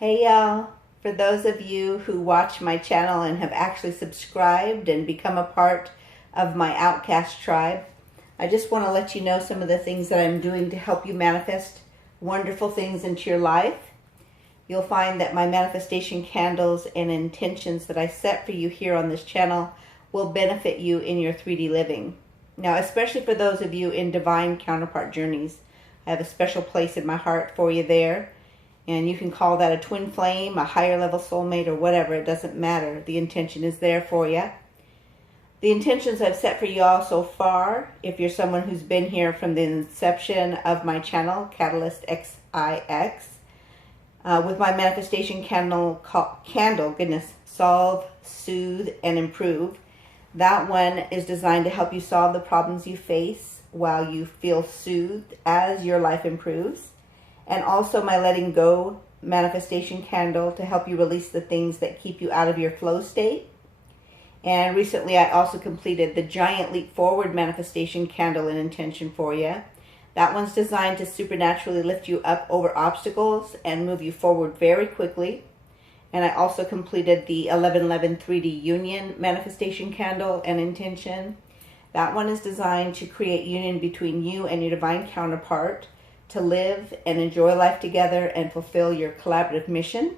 Hey y'all, for those of you who watch my channel and have actually subscribed and become a part of my OUTCAST tribe, I just want to let you know some of the things that I'm doing to help you manifest wonderful things into your life. You'll find that my manifestation candles and intentions that I set for you here on this channel will benefit you in your 3D living. Now, especially for those of you in divine counterpart journeys, I have a special place in my heart for you there. And you can call that a twin flame, a higher level soulmate, or whatever. It doesn't matter. The intention is there for you. The intentions I've set for you all so far, if you're someone who's been here from the inception of my channel, KataLystXiX, with my manifestation candle, solve, soothe, and improve. That one is designed to help you solve the problems you face while you feel soothed as your life improves. And also my letting go manifestation candle to help you release the things that keep you out of your flow state. And recently I also completed the giant leap forward manifestation candle and intention for you. That one's designed to supernaturally lift you up over obstacles and move you forward very quickly. And I also completed the 1111 3D union manifestation candle and intention. That one is designed to create union between you and your divine counterpart, to live and enjoy life together and fulfill your collaborative mission.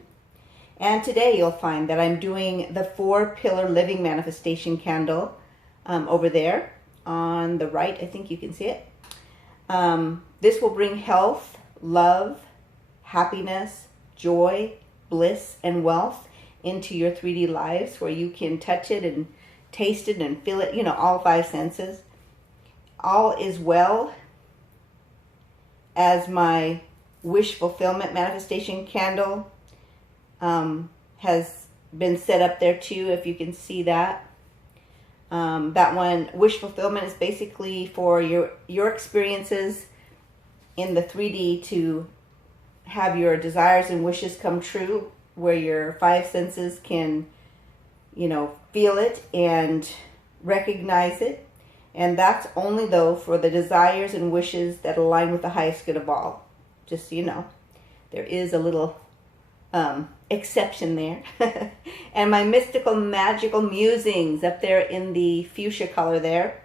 And today you'll find that I'm doing the 4-pillar living manifestation candle over there on the right. I think you can see it. This will bring health, love, happiness, joy, bliss, and wealth into your 3D lives, where you can touch it and taste it and feel it, all 5 senses. All is well, as my wish fulfillment manifestation candle has been set up there too, if you can see that. That one, wish fulfillment, is basically for your experiences in the 3D to have your desires and wishes come true, where your 5 senses can, feel it and recognize it. And that's only, though, for the desires and wishes that align with the highest good of all. Just so you know, there is a little exception there. And my mystical, magical musings up there in the fuchsia color there.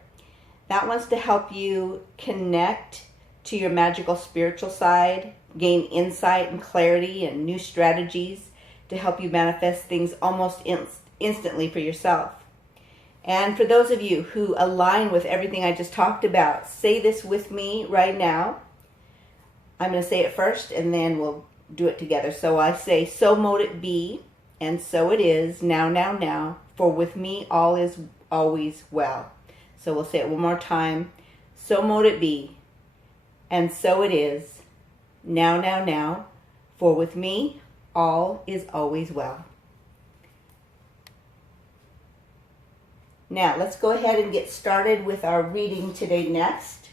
That one's to help you connect to your magical spiritual side, gain insight and clarity and new strategies to help you manifest things almost instantly for yourself. And for those of you who align with everything I just talked about, say this with me right now. I'm going to say it first, and then we'll do it together. So I say, so mote it be, and so it is, now, now, now, for with me all is always well. So we'll say it one more time. So mote it be, and so it is, now, now, now, for with me all is always well. Now, let's go ahead and get started with our reading today next.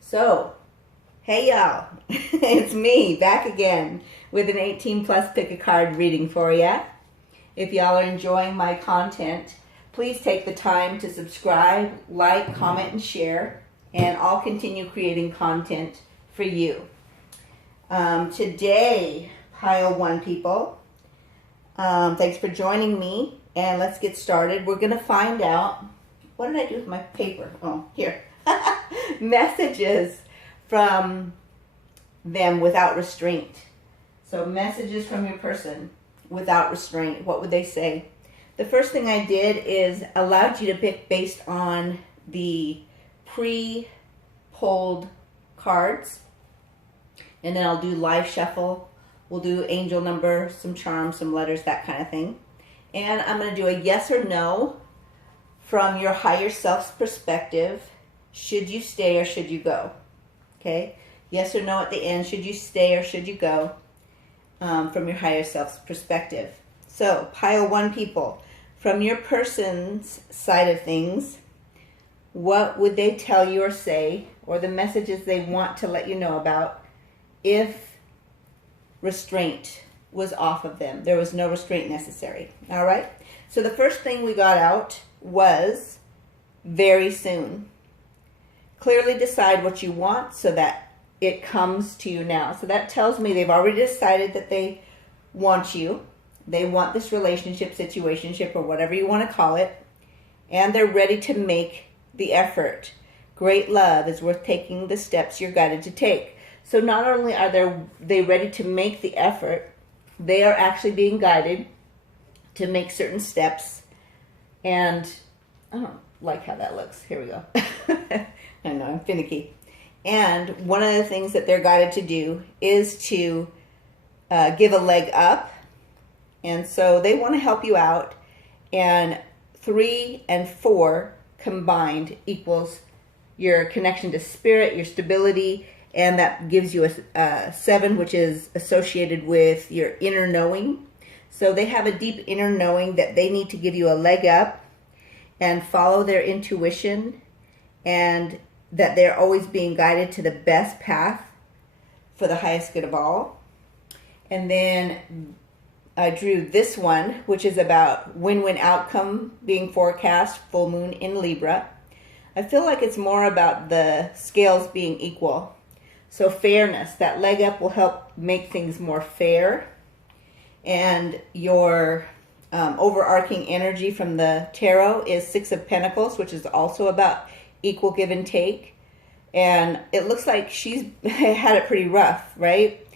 So, hey y'all, it's me back again with an 18+ pick a card reading for ya. If y'all are enjoying my content, please take the time to subscribe, like, comment, and share, and I'll continue creating content for you. Today, pile 1 people, thanks for joining me. And let's get started. We're going to find out, what did I do with my paper? Oh, here. Messages from them without restraint. So messages from your person without restraint. What would they say? The first thing I did is allowed you to pick based on the pre-pulled cards. And then I'll do live shuffle. We'll do angel number, some charms, some letters, that kind of thing. And I'm going to do a yes or no from your higher self's perspective. Should you stay or should you go? Okay? Yes or no at the end. Should you stay or should you go? From your higher self's perspective. So, pile 1 people. From your person's side of things, what would they tell you or say, or the messages they want to let you know about, if restraint was off of them? There was no restraint necessary. All right? So the first thing we got out was very soon. Clearly decide what you want so that it comes to you now. So that tells me they've already decided that they want you. They want this relationship, situationship, or whatever you want to call it. And they're ready to make the effort. Great love is worth taking the steps you're guided to take. So not only are they ready to make the effort, they are actually being guided to make certain steps. And I don't like how that looks. Here we go. I know, I'm finicky. And one of the things that they're guided to do is to give a leg up. And so they want to help you out. And 3 and 4 combined equals your connection to spirit, your stability, and that gives you a 7, which is associated with your inner knowing. So they have a deep inner knowing that they need to give you a leg up and follow their intuition, and that they're always being guided to the best path for the highest good of all. And then I drew this one, which is about win-win outcome being forecast, full moon in Libra. I feel like it's more about the scales being equal. So fairness, that leg up will help make things more fair. And your overarching energy from the tarot is 6 of Pentacles, which is also about equal give and take. And it looks like she's had it pretty rough, right?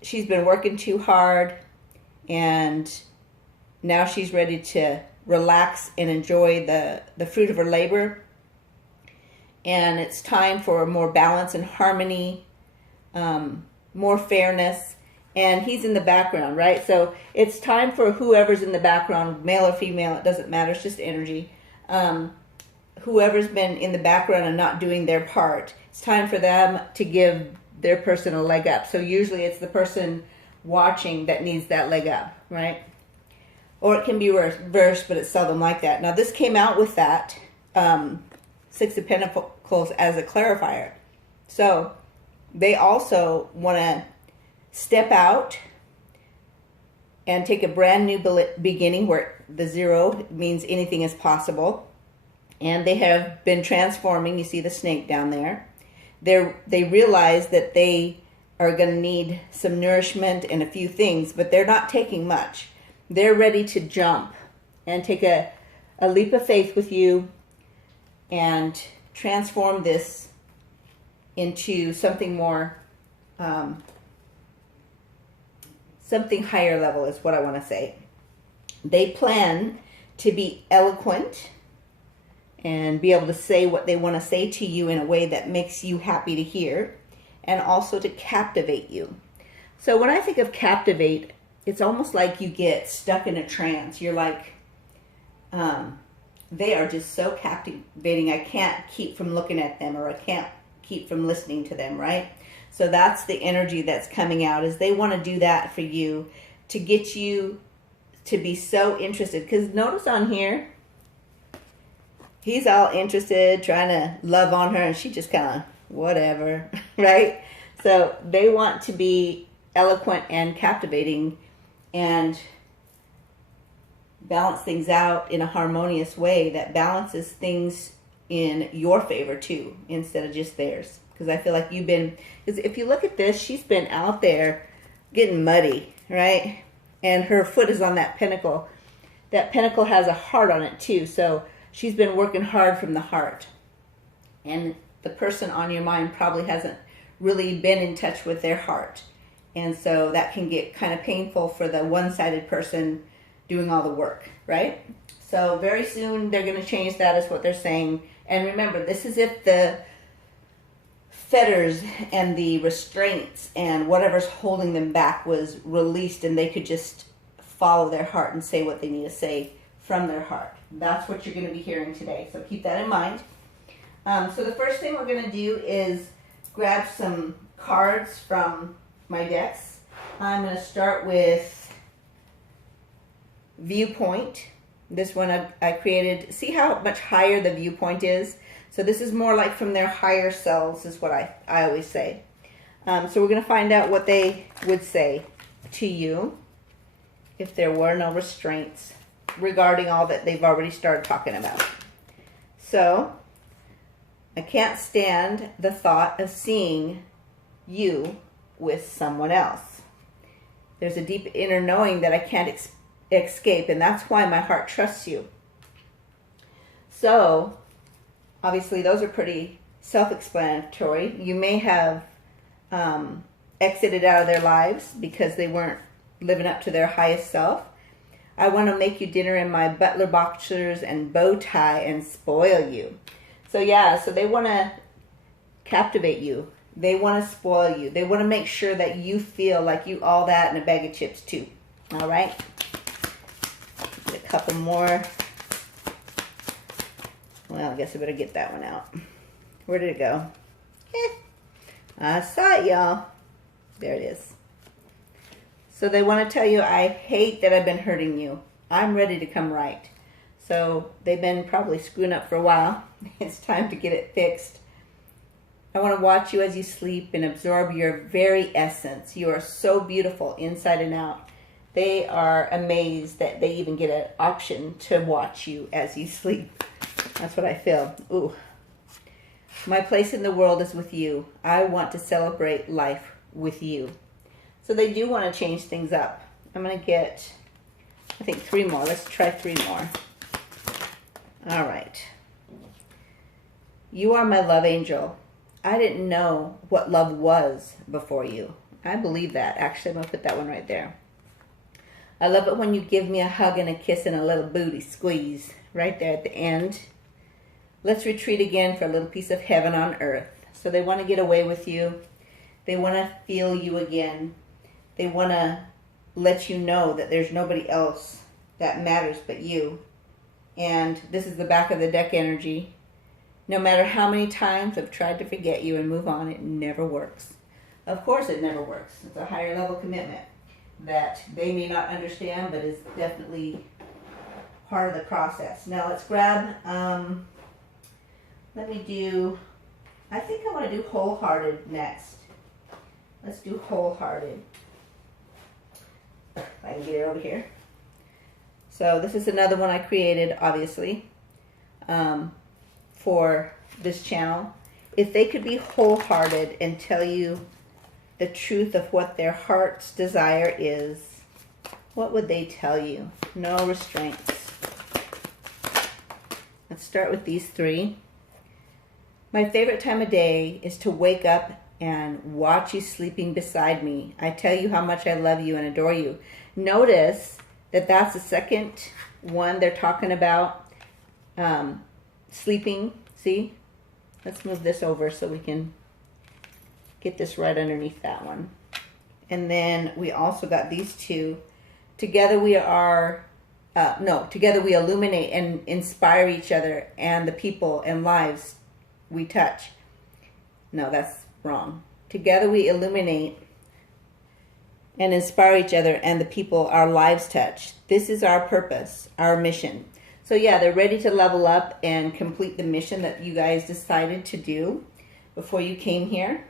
She's been working too hard, and now she's ready to relax and enjoy the fruit of her labor. And it's time for more balance and harmony, more fairness. And he's in the background, right? So it's time for whoever's in the background, male or female, it doesn't matter, it's just energy. Whoever's been in the background and not doing their part, it's time for them to give their person a leg up. So usually it's the person watching that needs that leg up, right? Or it can be reversed, but it's seldom like that. Now this came out with that 6 of Pentacles as a clarifier. So they also want to step out and take a brand new beginning, where the 0 means anything is possible. And they have been transforming. You see the snake down there. They realize that they are going to need some nourishment and a few things, but they're not taking much. They're ready to jump and take a leap of faith with you and transform this into something more, something higher level is what I want to say. They plan to be eloquent and be able to say what they want to say to you in a way that makes you happy to hear, and also to captivate you. So when I think of captivate, it's almost like you get stuck in a trance. You're like, they are just so captivating, I can't keep from looking at them, or I can't keep from listening to them, right? So that's the energy that's coming out, is they want to do that for you, to get you to be so interested. Because notice on here, he's all interested, trying to love on her, and she just kind of whatever, right? So they want to be eloquent and captivating and balance things out in a harmonious way that balances things in your favor too, instead of just theirs. Because I feel like you've been, because if you look at this, she's been out there getting muddy, right? And her foot is on that pentacle. That pentacle has a heart on it too, so she's been working hard from the heart. And the person on your mind probably hasn't really been in touch with their heart. And so that can get kind of painful for the one-sided person doing all the work, right? So very soon they're going to change that, is what they're saying. And remember, this is if the fetters and the restraints and whatever's holding them back was released, and they could just follow their heart and say what they need to say from their heart. That's what you're going to be hearing today. So keep that in mind. So the first thing we're going to do is grab some cards from my decks. I'm going to start with Viewpoint. This one I created. See how much higher the viewpoint is? So this is more like from their higher selves, is what I always say. So we're going to find out what they would say to you if there were no restraints regarding all that they've already started talking about. So I can't stand the thought of seeing you with someone else. There's a deep inner knowing that I can't escape, and that's why my heart trusts you. So, obviously, those are pretty self-explanatory. You may have exited out of their lives because they weren't living up to their highest self. I want to make you dinner in my butler boxers and bow tie and spoil you. So yeah, so they want to captivate you. They want to spoil you. They want to make sure that you feel like you all that in a bag of chips too. All right? Get a couple more. Well, I guess I better get that one out. Where did it go? I saw it, y'all. There it is. So they want to tell you, I hate that I've been hurting you. I'm ready to come right. So they've been probably screwing up for a while. It's time to get it fixed. I want to watch you as you sleep and absorb your very essence. You are so beautiful inside and out. They are amazed that they even get an option to watch you as you sleep. That's what I feel. Ooh. My place in the world is with you. I want to celebrate life with you. So they do want to change things up. I'm going to get, I think, 3 more. Let's try 3 more. All right. You are my love angel. I didn't know what love was before you. I believe that. Actually, I'm going to put that one right there. I love it when you give me a hug and a kiss and a little booty squeeze right there at the end. Let's retreat again for a little piece of heaven on earth. So they want to get away with you. They want to feel you again. They want to let you know that there's nobody else that matters but you. And this is the back of the deck energy. No matter how many times I've tried to forget you and move on, it never works. Of course it never works. It's a higher level commitment that they may not understand, but is definitely part of the process. Now let's grab, let me do, I think I want to do wholehearted next. Let's do wholehearted. If I can get it over here. So this is another one I created, obviously, for this channel. If they could be wholehearted and tell you the truth of what their heart's desire is, what would they tell you? No restraints. Let's start with these 3. My favorite time of day is to wake up and watch you sleeping beside me. I tell you how much I love you and adore you. Notice that that's the second one they're talking about sleeping. See? Let's move this over so we can get this right underneath that one. And then we also got these 2. Together we are, together we illuminate and inspire each other and the people and lives we touch. No, that's wrong. Together we illuminate and inspire each other and the people our lives touch. This is our purpose, our mission. So yeah, they're ready to level up and complete the mission that you guys decided to do before you came here.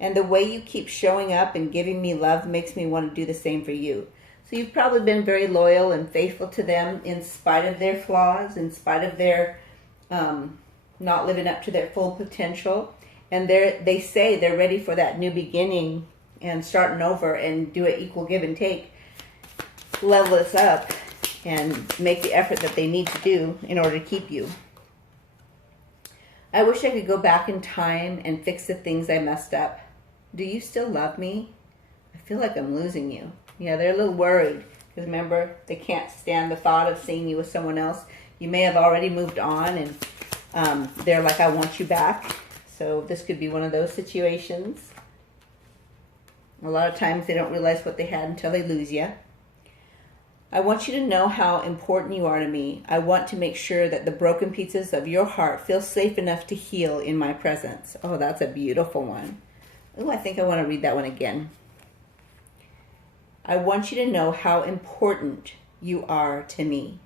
And the way you keep showing up and giving me love makes me want to do the same for you. So you've probably been very loyal and faithful to them in spite of their flaws, in spite of their not living up to their full potential. And they say they're ready for that new beginning and starting over and do an equal give and take. Level this up and make the effort that they need to do in order to keep you. I wish I could go back in time and fix the things I messed up. Do you still love me? I feel like I'm losing you. Yeah, they're a little worried because remember, they can't stand the thought of seeing you with someone else. You may have already moved on and they're like, I want you back. So this could be one of those situations. A lot of times they don't realize what they had until they lose you. I want you to know how important you are to me. I want to make sure that the broken pieces of your heart feel safe enough to heal in my presence. Oh, that's a beautiful one. Oh, I think I want to read that one again. I want you to know how important you are to me.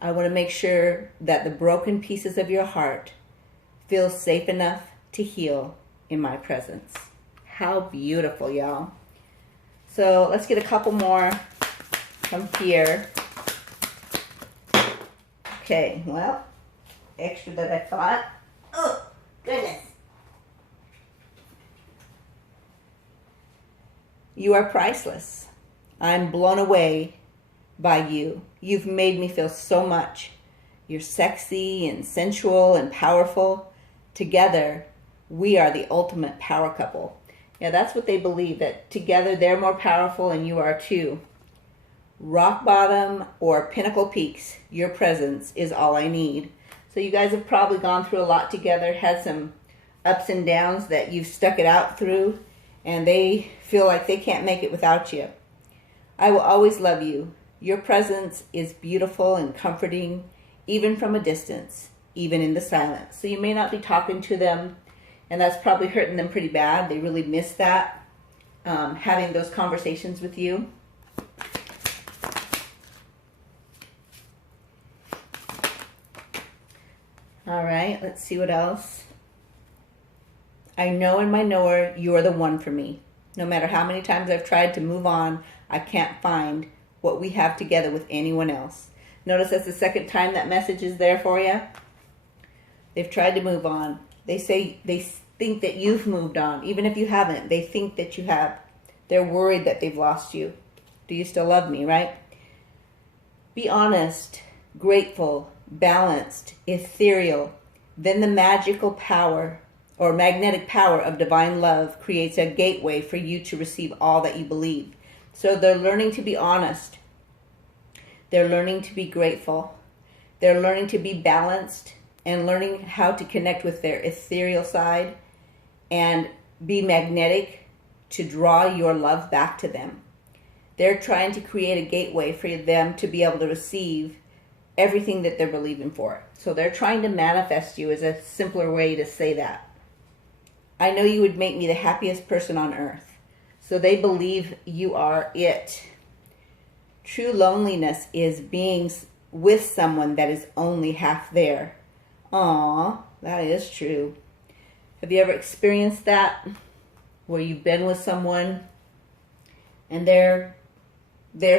I want to make sure that the broken pieces of your heart feel safe enough to heal in my presence. How beautiful, y'all. So let's get a couple more from here. Okay, well, extra that I thought. Oh, Goodness. You are priceless. I'm blown away by you. You've made me feel so much. You're sexy and sensual and powerful. Together, we are the ultimate power couple. Yeah, that's what they believe, that together they're more powerful and you are too. Rock bottom or pinnacle peaks, your presence is all I need. So you guys have probably gone through a lot together, had some ups and downs that you've stuck it out through, and they feel like they can't make it without you. I will always love you. Your presence is beautiful and comforting, even from a distance, even in the silence. So you may not be talking to them, and that's probably hurting them pretty bad. They really miss that, having those conversations with you. All right, let's see what else. I know in my knower you are the one for me. No matter how many times I've tried to move on, I can't find what we have together with anyone else. Notice that's the second time that message is there for you. They've tried to move on. They say they think that you've moved on. Even if you haven't, they think that you have. They're worried that they've lost you. Do you still love me, right? Be honest, grateful, balanced, ethereal. Then the magical power or magnetic power of divine love creates a gateway for you to receive all that you believe. So they're learning to be honest. They're learning to be grateful. They're learning to be balanced and learning how to connect with their ethereal side and be magnetic to draw your love back to them. They're trying to create a gateway for them to be able to receive everything that they're believing for. So they're trying to manifest you, is a simpler way to say that. I know you would make me the happiest person on earth. So they believe you are it. True loneliness is being with someone that is only half there. Aw, that is true. Have you ever experienced that? Where you've been with someone and they're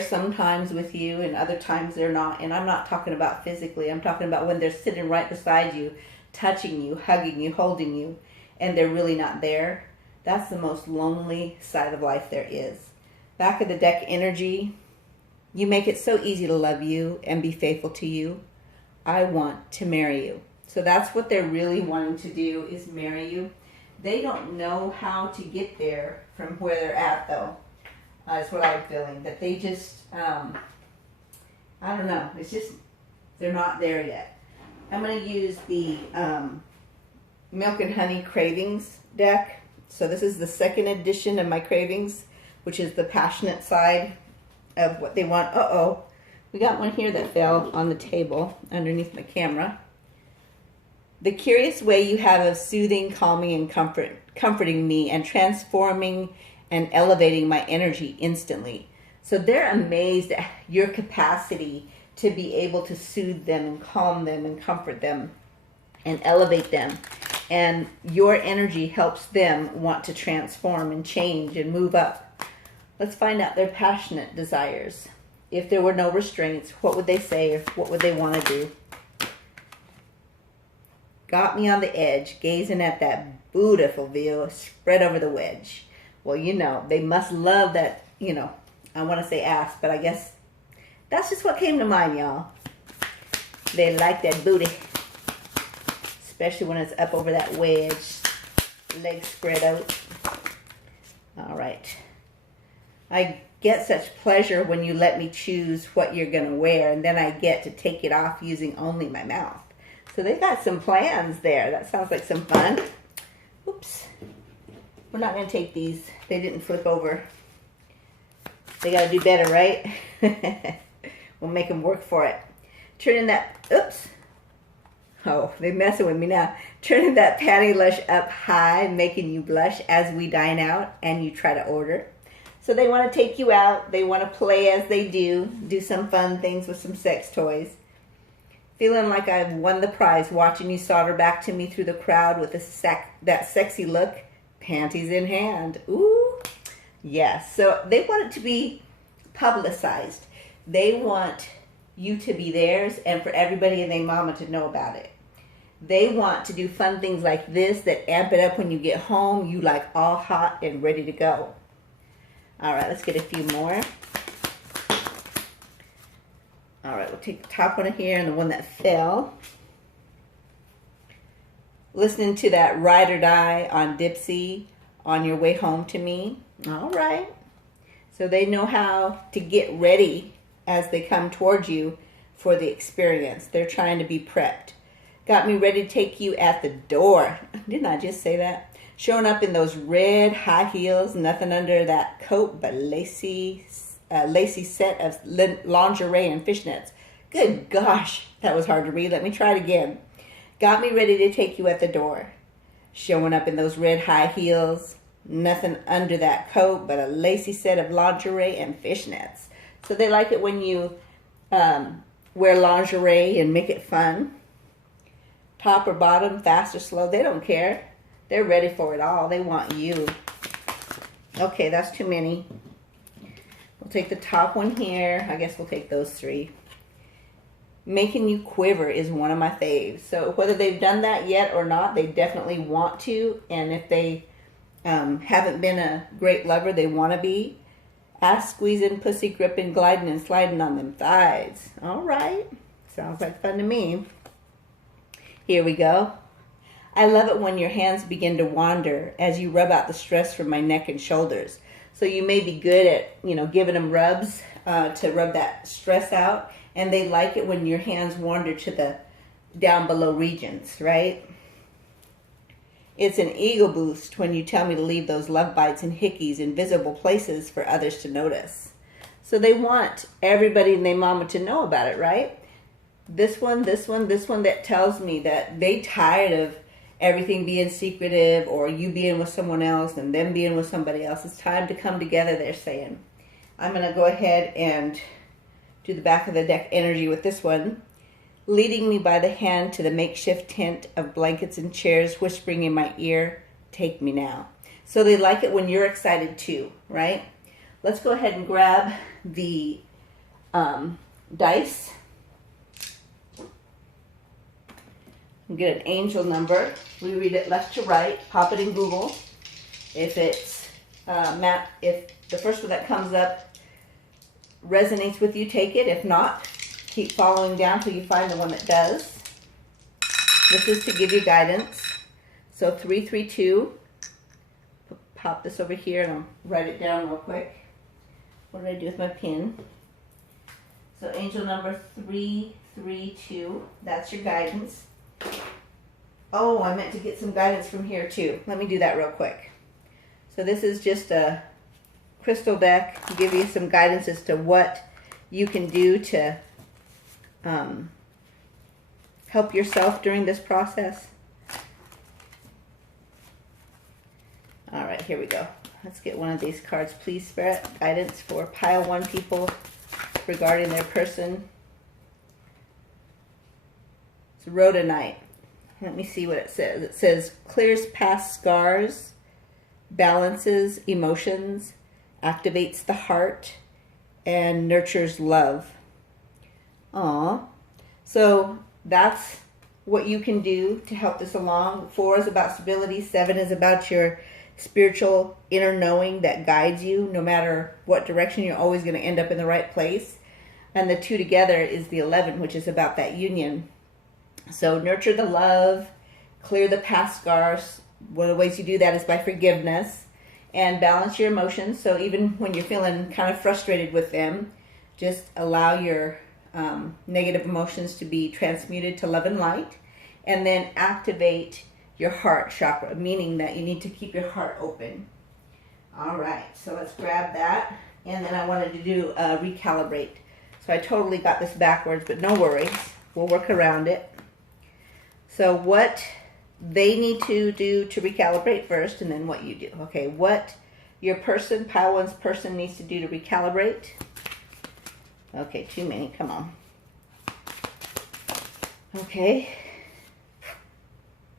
sometimes with you and other times they're not. And I'm not talking about physically. I'm talking about when they're sitting right beside you, touching you, hugging you, holding you, and they're really not there. That's the most lonely side of life there is. Back of the deck energy. You make it so easy to love you and be faithful to you. I want to marry you. So that's what they're really wanting to do, is marry you. They don't know how to get there from where they're at, though. That's what I'm feeling. That they just, I don't know. It's just, they're not there yet. I'm going to use the Milk and Honey Cravings deck. So this is the second edition of my Cravings, which is the passionate side of what they want. Uh-oh. We got one here that fell on the table underneath my camera. The curious way you have of soothing, calming, and comforting me and transforming and elevating my energy instantly. So they're amazed at your capacity to be able to soothe them and calm them and comfort them and elevate them. And your energy helps them want to transform and change and move up. Let's find out their passionate desires. If there were no restraints, what would they say or what would they want to do? Got me on the edge, gazing at that beautiful view spread over the wedge. Well, you know, they must love that, you know, I want to say ass, but I guess that's just what came to mind, y'all. They like that booty, especially when it's up over that wedge, legs spread out. All right. I get such pleasure when you let me choose what you're going to wear, and then I get to take it off using only my mouth. So they've got some plans there. That sounds like some fun. Oops. We're not going to take these. They didn't flip over. They got to do better, right? We'll make them work for it. Turning that, oops. Oh, they're messing with me now. Turning that panty lush up high, making you blush as we dine out and you try to order. So they want to take you out. They want to play as they do some fun things with some sex toys. Feeling like I've won the prize, watching you saunter back to me through the crowd with that sexy look, panties in hand. Ooh, yes. So they want it to be publicized. They want you to be theirs and for everybody and their mama to know about it. They want to do fun things like this that amp it up when you get home. You like all hot and ready to go. All right, let's get a few more. All right, we'll take the top one here and the one that fell. Listening to that Ride or Die on Dipsy on your way home to me. All right. So they know how to get ready as they come towards you for the experience. They're trying to be prepped. Got me ready to take you at the door. Didn't I just say that? Showing up in those red high heels, nothing under that coat but lacy set of lingerie and fishnets. Good gosh, that was hard to read. Let me try it again. Got me ready to take you at the door. Showing up in those red high heels, nothing under that coat but a lacy set of lingerie and fishnets. So they like it when you wear lingerie and make it fun. Top or bottom, fast or slow, they don't care. They're ready for it all. They want you. Okay, that's too many. We'll take the top one here. I guess we'll take those three. Making you quiver is one of my faves. So whether they've done that yet or not, they definitely want to. And if they haven't been a great lover, they want to be. Ass squeezing, pussy gripping, gliding and sliding on them thighs. All right. Sounds like fun to me. Here we go. I love it when your hands begin to wander as you rub out the stress from my neck and shoulders. So you may be good at, giving them rubs to rub that stress out. And they like it when your hands wander to the down below regions, right? It's an ego boost when you tell me to leave those love bites and hickeys in visible places for others to notice. So they want everybody and their mama to know about it, right? This one that tells me that they tired of everything being secretive or you being with someone else and them being with somebody else. It's time to come together, they're saying. I'm going to go ahead and do the back of the deck energy with this one. Leading me by the hand to the makeshift tent of blankets and chairs, whispering in my ear, take me now. So they like it when you're excited too, right? Let's go ahead and grab the dice. Get an angel number. We read it left to right. Pop it in Google. If it's if the first one that comes up resonates with you, take it. If not, keep following down till you find the one that does. This is to give you guidance. So 332. Pop this over here and I'll write it down real quick. What did I do with my pen? So angel number 332. That's your guidance. Oh, I meant to get some guidance from here too. Let me do that real quick. So this is just a crystal deck to give you some guidance as to what you can do to help yourself during this process. All right, here we go. Let's get one of these cards, please, Spirit. Guidance for pile 1 people regarding their person. It's rhodonite. Let me see what it says. It says clears past scars, balances emotions, activates the heart, and nurtures love. Aw. So that's what you can do to help this along. 4 is about stability. 7 is about your spiritual inner knowing that guides you. No matter what direction, you're always going to end up in the right place. And the 2 together is the 11, which is about that union. So nurture the love, clear the past scars. One of the ways you do that is by forgiveness. And balance your emotions. So even when you're feeling kind of frustrated with them, just allow your negative emotions to be transmuted to love and light. And then activate your heart chakra, meaning that you need to keep your heart open. All right, so let's grab that. And then I wanted to do ReCalibrate. So I totally got this backwards, but no worries. We'll work around it. So what they need to do to recalibrate first, and then what you do. Okay, what your person, pile 1's person, needs to do to recalibrate. Okay, too many, come on. Okay.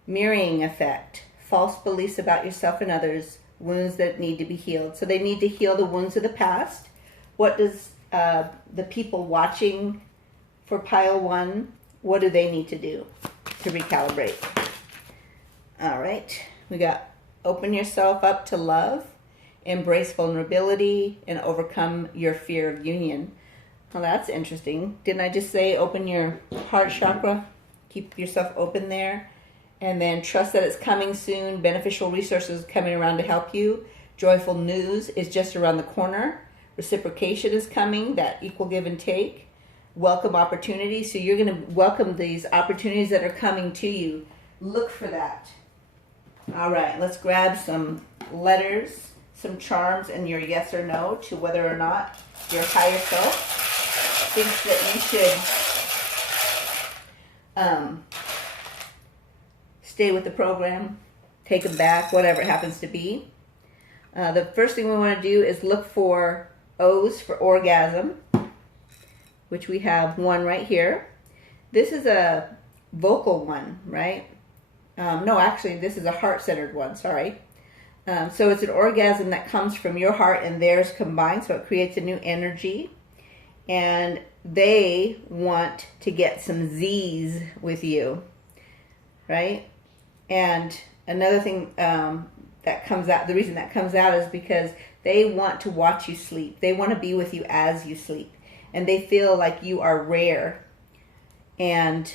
Mirroring effect. False beliefs about yourself and others. Wounds that need to be healed. So they need to heal the wounds of the past. What does the people watching for pile 1, what do they need to do? to recalibrate. All right, we got open yourself up to love, embrace vulnerability, and overcome your fear of union. Well, that's interesting. Didn't I just say open your heart chakra? Keep yourself open there. And then trust that it's coming soon. Beneficial resources coming around to help you. Joyful news is just around the corner. Reciprocation is coming, that equal give and take. Welcome opportunities. So you're going to welcome these opportunities that are coming to you. Look for that. All right, let's grab some letters, some charms, and your yes or no to whether or not your higher self thinks that you should stay with the program, take it back, whatever it happens to be. The first thing we want to do is look for O's for orgasm, which we have one right here. This is a vocal one, right? No, actually, this is a heart-centered one, sorry. So it's an orgasm that comes from your heart and theirs combined, so it creates a new energy. And they want to get some Z's with you, right? And another thing that comes out, the reason that comes out is because they want to watch you sleep. They want to be with you as you sleep. And they feel like you are rare. And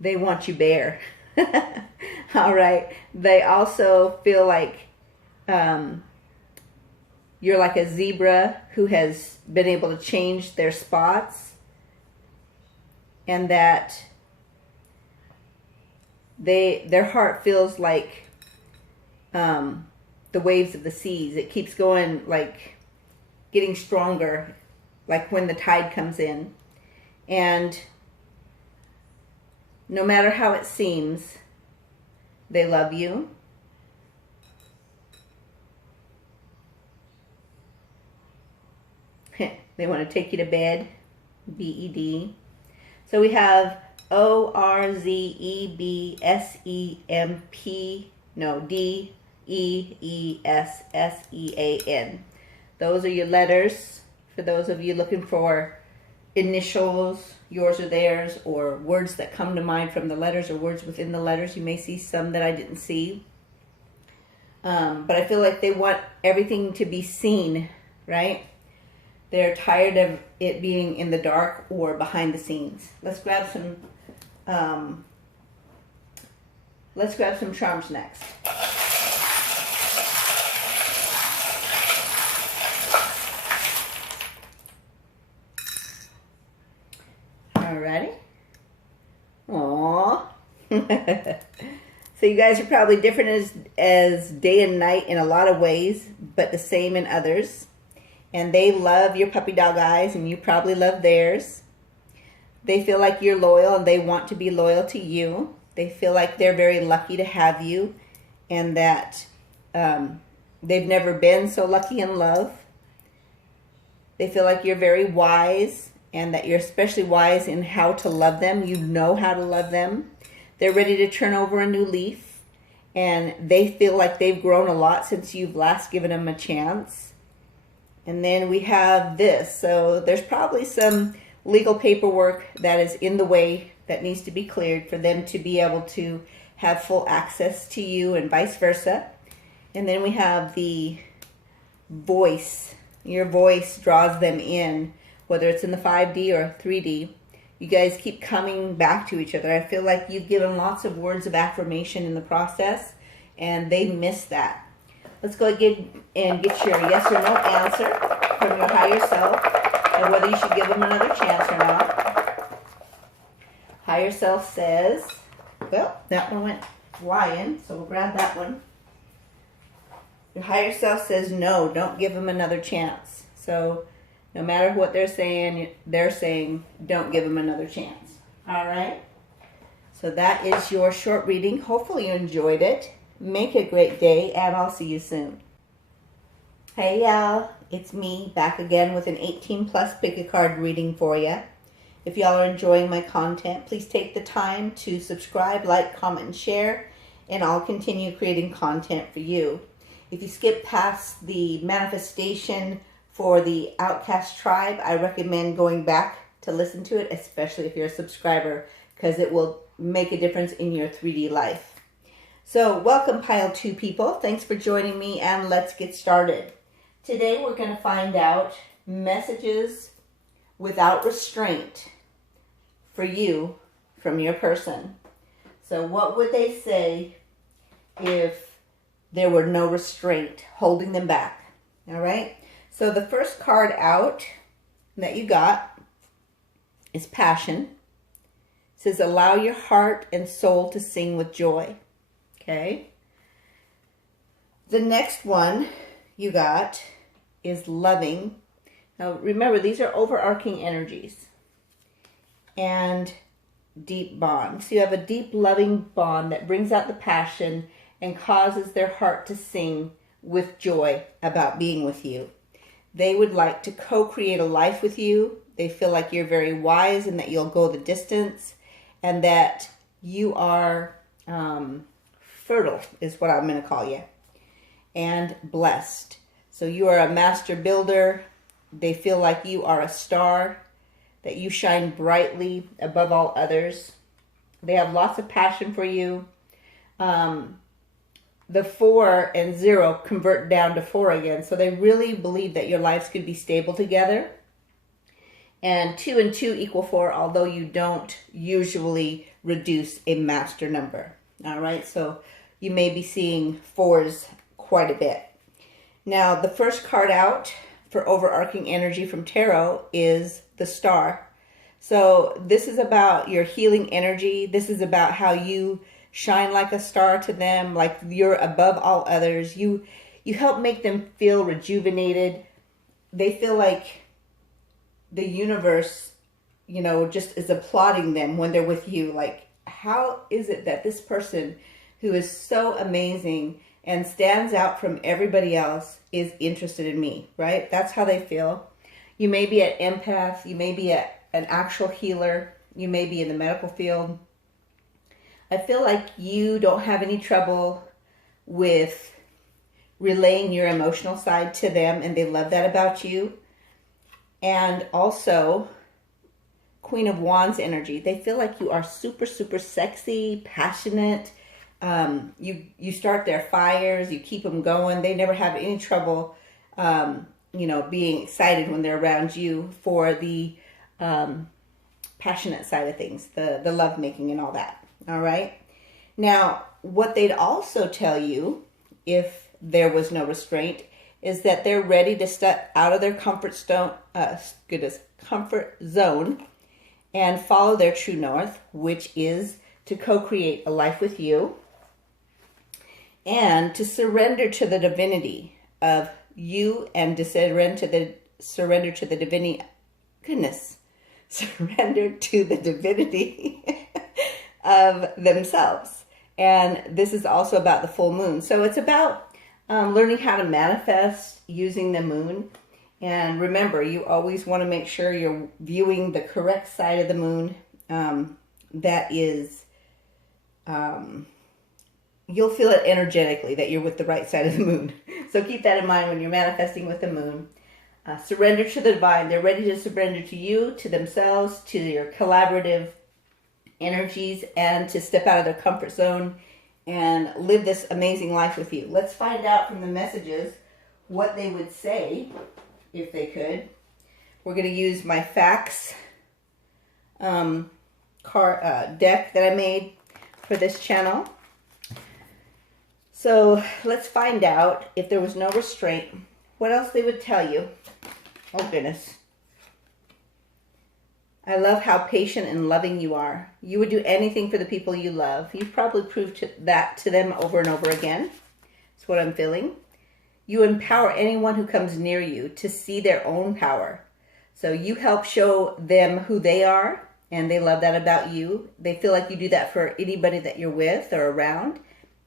they want you bare. All right. They also feel like you're like a zebra who has been able to change their spots, and that their heart feels like the waves of the seas. It keeps going, like getting stronger, like when the tide comes in. And no matter how it seems, they love you. They want to take you to bed. B-E-D. So we have O-R-Z-E-B-S-E-M-P, no, D-E-E-S-S-E-A-N. Those are your letters for those of you looking for initials, yours or theirs, or words that come to mind from the letters or words within the letters. You may see some that I didn't see. But I feel like they want everything to be seen, right? They're tired of it being in the dark or behind the scenes. Let's grab some charms next. Alrighty. Aww. So you guys are probably different as day and night in a lot of ways, but the same in others. And they love your puppy dog eyes, and you probably love theirs. They feel like you're loyal, and they want to be loyal to you. They feel like they're very lucky to have you, and that they've never been so lucky in love. They feel like you're very wise, and that you're especially wise in how to love them. You know how to love them. They're ready to turn over a new leaf, and they feel like they've grown a lot since you've last given them a chance. And then we have this. So there's probably some legal paperwork that is in the way that needs to be cleared for them to be able to have full access to you, and vice versa. And then we have the voice. Your voice draws them in, whether it's in the 5D or 3D. You guys keep coming back to each other. I feel like you've given lots of words of affirmation in the process, and they miss that. Let's go ahead and get your yes or no answer from your higher self, and whether you should give them another chance or not. Higher self says, well, that one went flying, so we'll grab that one. Your higher self says, no, don't give them another chance. So no matter what they're saying, don't give them another chance. All right? So that is your short reading. Hopefully you enjoyed it. Make a great day, and I'll see you soon. Hey y'all, it's me back again with an 18+ pick-a-card reading for you. If y'all are enjoying my content, please take the time to subscribe, like, comment, and share, and I'll continue creating content for you. If you skip past the manifestation for the OUTCAST tribe, I recommend going back to listen to it, especially if you're a subscriber, because it will make a difference in your 3D life. So welcome pile 2 people. Thanks for joining me, and let's get started. Today we're going to find out messages without restraint for you from your person. So what would they say if there were no restraint holding them back? All right. So the first card out that you got is passion. It says, allow your heart and soul to sing with joy. Okay. The next one you got is loving. Now remember, these are overarching energies and deep bond. So you have a deep loving bond that brings out the passion and causes their heart to sing with joy about being with you. They would like to co-create a life with you. They feel like you're very wise and that you'll go the distance, and that you are fertile is what I'm going to call you, and blessed. So you are a master builder. They feel like you are a star, that you shine brightly above all others. They have lots of passion for you. The 4 and 0 convert down to 4 again. So they really believe that your lives could be stable together. And 2 and 2 equal 4, although you don't usually reduce a master number. All right, so you may be seeing 4s quite a bit. Now, the first card out for overarching energy from tarot is the Star. So this is about your healing energy. This is about how you shine like a star to them, like you're above all others. You help make them feel rejuvenated. They feel like the universe, just is applauding them when they're with you. Like, how is it that this person who is so amazing and stands out from everybody else is interested in me, right? That's how they feel. You may be an empath. You may be an actual healer. You may be in the medical field. I feel like you don't have any trouble with relaying your emotional side to them, and they love that about you. And also, Queen of Wands energy. They feel like you are super, super sexy, passionate. You start their fires. You keep them going. They never have any trouble, being excited when they're around you for the passionate side of things, the lovemaking and all that. All right. Now, what they'd also tell you, if there was no restraint, is that they're ready to step out of their comfort zone and follow their true north, which is to co-create a life with you and to surrender to the divinity of you, and to surrender to the divinity. Goodness, surrender to the divinity of themselves. And this is also about the full moon. So it's about learning how to manifest using the moon. And remember, you always want to make sure you're viewing the correct side of the moon. That is, you'll feel it energetically that you're with the right side of the moon. So keep that in mind when you're manifesting with the moon. Surrender to the divine. They're ready to surrender to you, to themselves, to your collaborative energies, and to step out of their comfort zone and live this amazing life with you. Let's find out from the messages what they would say if they could. We're going to use my fax deck that I made for this channel. So let's find out, if there was no restraint, what else they would tell you. Oh goodness. I love how patient and loving you are. You would do anything for the people you love. You've probably proved that to them over and over again. That's what I'm feeling. You empower anyone who comes near you to see their own power. So you help show them who they are, and they love that about you. They feel like you do that for anybody that you're with or around.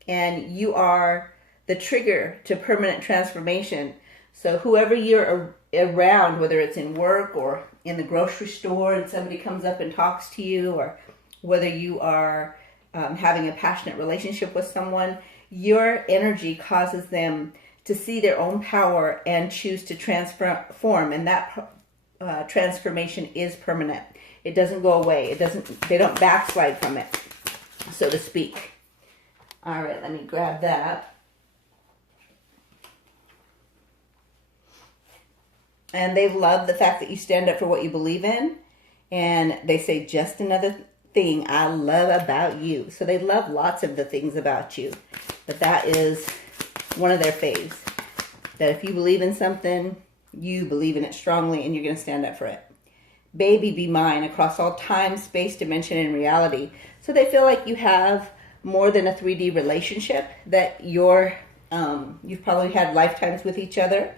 And you are the trigger to permanent transformation. So whoever you're around, whether it's in work or in the grocery store and somebody comes up and talks to you, or whether you are having a passionate relationship with someone, your energy causes them to see their own power and choose to transform. And that transformation is permanent. It doesn't go away. They don't backslide from it, so to speak. All right, let me grab that. And they love the fact that you stand up for what you believe in. And they say, just another thing I love about you. So they love lots of the things about you. But that is one of their faves. That if you believe in something, you believe in it strongly and you're going to stand up for it. Baby, be mine across all time, space, dimension, and reality. So they feel like you have more than a 3D relationship. That you've probably had lifetimes with each other.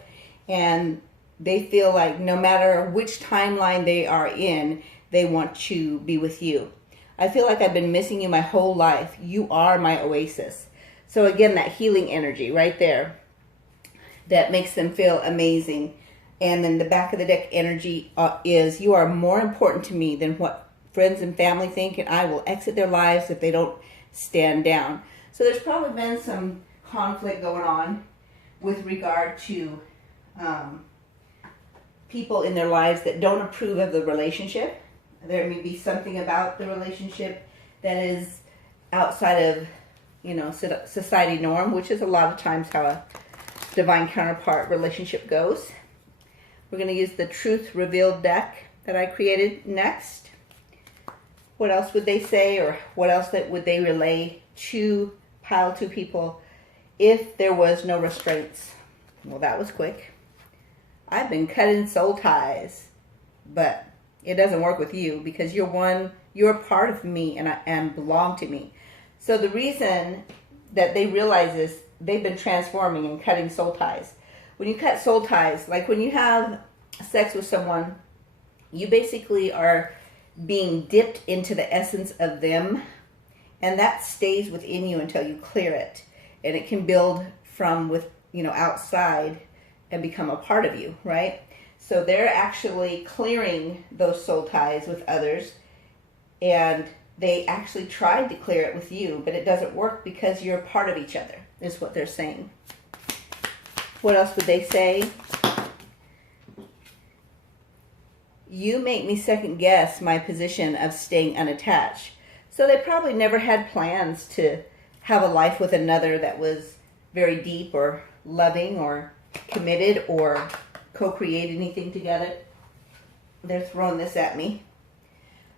And they feel like no matter which timeline they are in, they want to be with you. I feel like I've been missing you my whole life. You are my oasis. So again, that healing energy right there, that makes them feel amazing. And then the back of the deck energy is, you are more important to me than what friends and family think, and I will exit their lives if they don't stand down. So there's probably been some conflict going on with regard to people in their lives that don't approve of the relationship. There may be something about the relationship that is outside of, society norm, which is a lot of times how a divine counterpart relationship goes. We're going to use the Truth Revealed deck that I created next. What else would they say, or what else would they relay to pile two people if there was no restraints? Well, that was quick. I've been cutting soul ties, but it doesn't work with you because you're a part of me and belong to me. So the reason that they realize is they've been transforming and cutting soul ties. When you cut soul ties, like when you have sex with someone, you basically are being dipped into the essence of them, and that stays within you until you clear it. And it can build from outside and become a part of you, right? So they're actually clearing those soul ties with others, and they actually tried to clear it with you, but it doesn't work because you're a part of each other, is what they're saying. What else would they say? You make me second guess my position of staying unattached. So they probably never had plans to have a life with another that was very deep or loving or committed or co-create anything together. They're throwing this at me.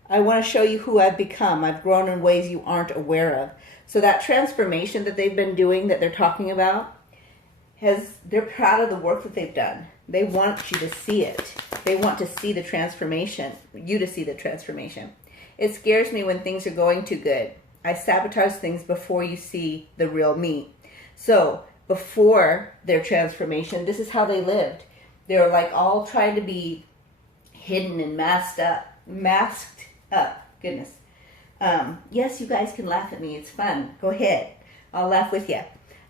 I want to show you who I've become. I've grown in ways you aren't aware of. So that transformation that they've been doing, that they're talking about, they're proud of the work that they've done. They want you to see it. They want to see the transformation, you to see the transformation. It scares me when things are going too good. I sabotage things before you see the real me. So before their transformation, this is how they lived. They were like all trying to be hidden and masked up. Goodness. Yes, you guys can laugh at me. It's fun. Go ahead. I'll laugh with you.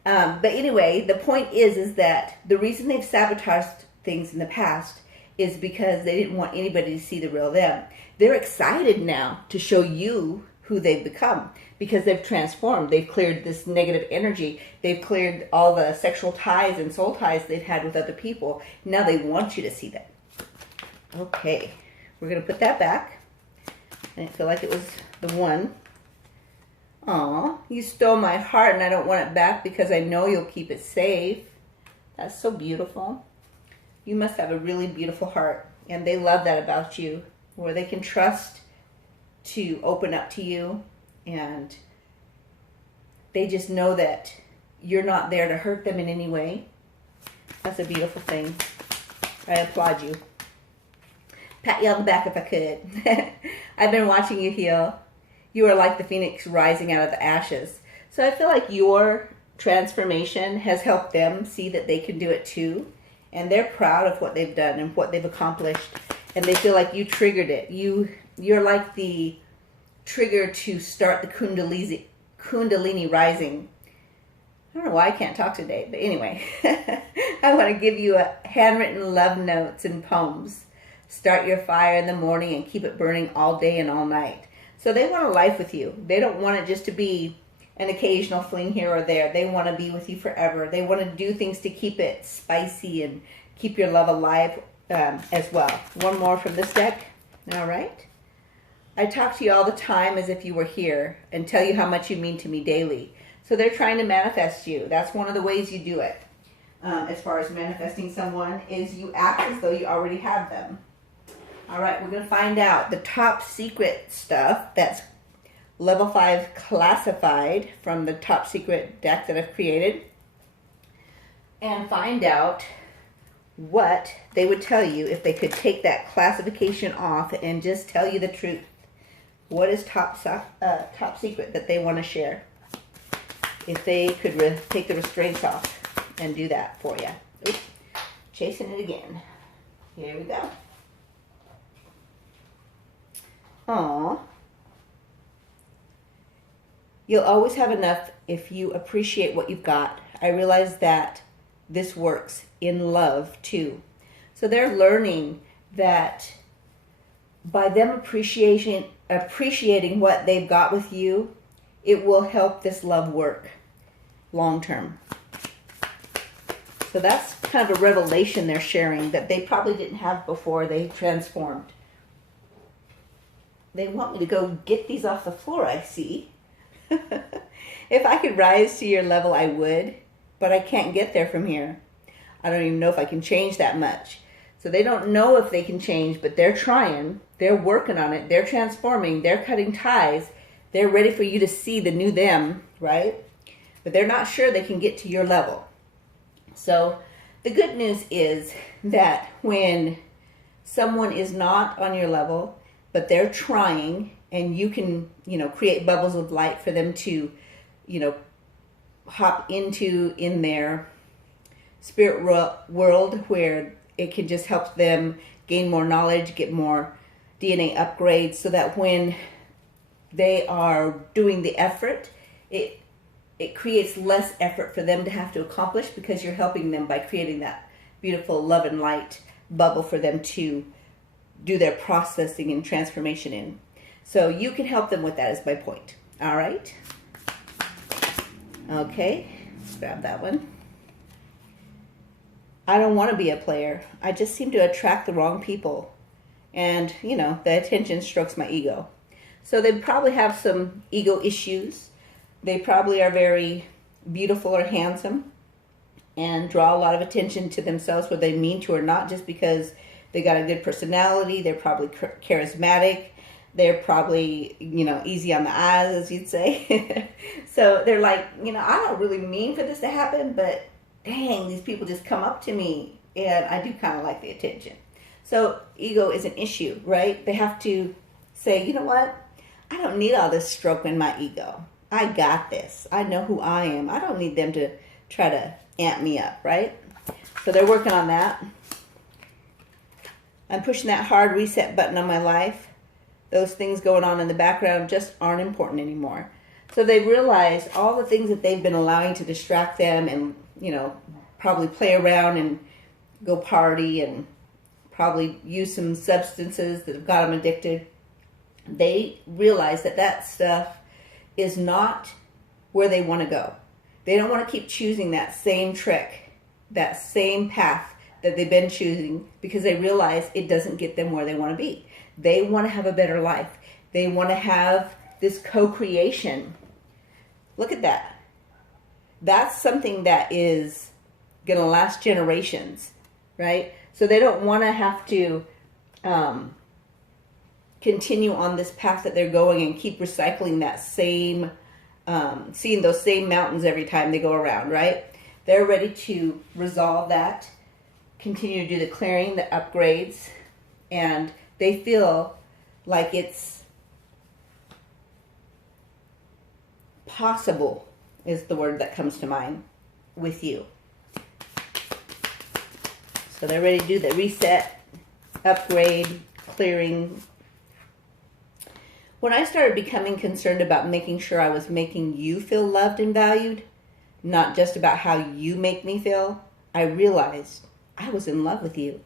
But anyway, the point is that the reason they've sabotaged things in the past is because they didn't want anybody to see the real them. They're excited now to show you who they've become because they've transformed. They've cleared this negative energy. They've cleared all the sexual ties and soul ties they've had with other people. Now they want you to see that. Okay, we're going to put that back. I didn't feel like it was the one. Aw, you stole my heart and I don't want it back because I know you'll keep it safe. That's so beautiful. You must have a really beautiful heart, and they love that about you, where they can trust to open up to you, and they just know that you're not there to hurt them in any way. That's a beautiful thing. I applaud you. Pat you on the back if I could. I've been watching you heal. You are like the phoenix rising out of the ashes. So I feel like your transformation has helped them see that they can do it too. And they're proud of what they've done and what they've accomplished. And they feel like you triggered it. You're like the trigger to start the Kundalini rising. I don't know why I can't talk today, but anyway. I want to give you a handwritten love notes and poems. Start your fire in the morning and keep it burning all day and all night. So they want a life with you. They don't want it just to be an occasional fling here or there. They want to be with you forever. They want to do things to keep it spicy and keep your love alive as well. One more from this deck. All right. I talk to you all the time as if you were here and tell you how much you mean to me daily. So they're trying to manifest you. That's one of the ways you do it. As far as manifesting someone is you act as though you already have them. All right, we're going to find out the top secret stuff that's level 5 classified from the top secret deck that I've created. And find out what they would tell you if they could take that classification off and just tell you the truth. What is top secret that they want to share? If they could take the restraints off and do that for you. Oops, chasing it again. Here we go. Aww. You'll always have enough if you appreciate what you've got. I realize that this works in love too. So they're learning that by them appreciating what they've got with you, it will help this love work long term. So that's kind of a revelation they're sharing that they probably didn't have before they transformed. They want me to go get these off the floor, I see. If I could rise to your level, I would, but I can't get there from here. I don't even know if I can change that much. So they don't know if they can change, but they're trying. They're working on it. They're transforming. They're cutting ties. They're ready for you to see the new them, right? But they're not sure they can get to your level. So the good news is that when someone is not on your level, but they're trying, and you can, create bubbles of light for them to, hop into in their spirit world where it can just help them gain more knowledge, get more DNA upgrades, so that when they are doing the effort, it creates less effort for them to have to accomplish, because you're helping them by creating that beautiful love and light bubble for them to do their processing and transformation in. So you can help them with that, is my point. All right. Okay, let's grab that one. I don't want to be a player. I just seem to attract the wrong people. And, the attention strokes my ego. So they probably have some ego issues. They probably are very beautiful or handsome and draw a lot of attention to themselves, whether they mean to or not, just because they got a good personality. They're probably charismatic. They're probably, easy on the eyes, as you'd say. So they're like, I don't really mean for this to happen, but dang, these people just come up to me, and I do kind of like the attention. So ego is an issue, right? They have to say, you know what? I don't need all this stroking my ego. I got this. I know who I am. I don't need them to try to amp me up, right? So they're working on that. I'm pushing that hard reset button on my life. Those things going on in the background just aren't important anymore. So they realize all the things that they've been allowing to distract them and, probably play around and go party and probably use some substances that have got them addicted. They realize that stuff is not where they want to go. They don't want to keep choosing that same trick, that same path that they've been choosing, because they realize it doesn't get them where they want to be. They want to have a better life. They want to have this co-creation. Look at that. That's something that is going to last generations, right? So they don't want to have to continue on this path that they're going and keep recycling that same, seeing those same mountains every time they go around, right? They're ready to resolve that, continue to do the clearing, the upgrades, and they feel like it's possible, is the word that comes to mind, with you. So they're ready to do the reset, upgrade, clearing. When I started becoming concerned about making sure I was making you feel loved and valued, not just about how you make me feel, I realized I was in love with you.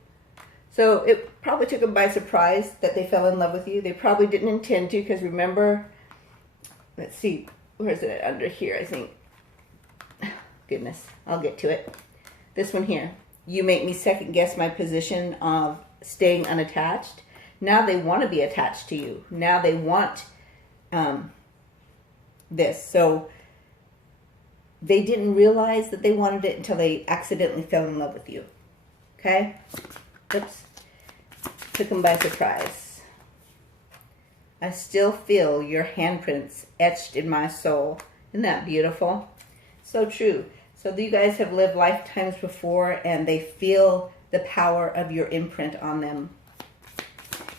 So it probably took them by surprise that they fell in love with you. They probably didn't intend to, because remember, let's see, where is it? Under here, I think. Goodness, I'll get to it. This one here. You make me second guess my position of staying unattached. Now they want to be attached to you. Now they want this. So they didn't realize that they wanted it until they accidentally fell in love with you. Okay? Oops. Took them by surprise. I still feel your handprints etched in my soul. Isn't that beautiful? So true. So you guys have lived lifetimes before, and they feel the power of your imprint on them.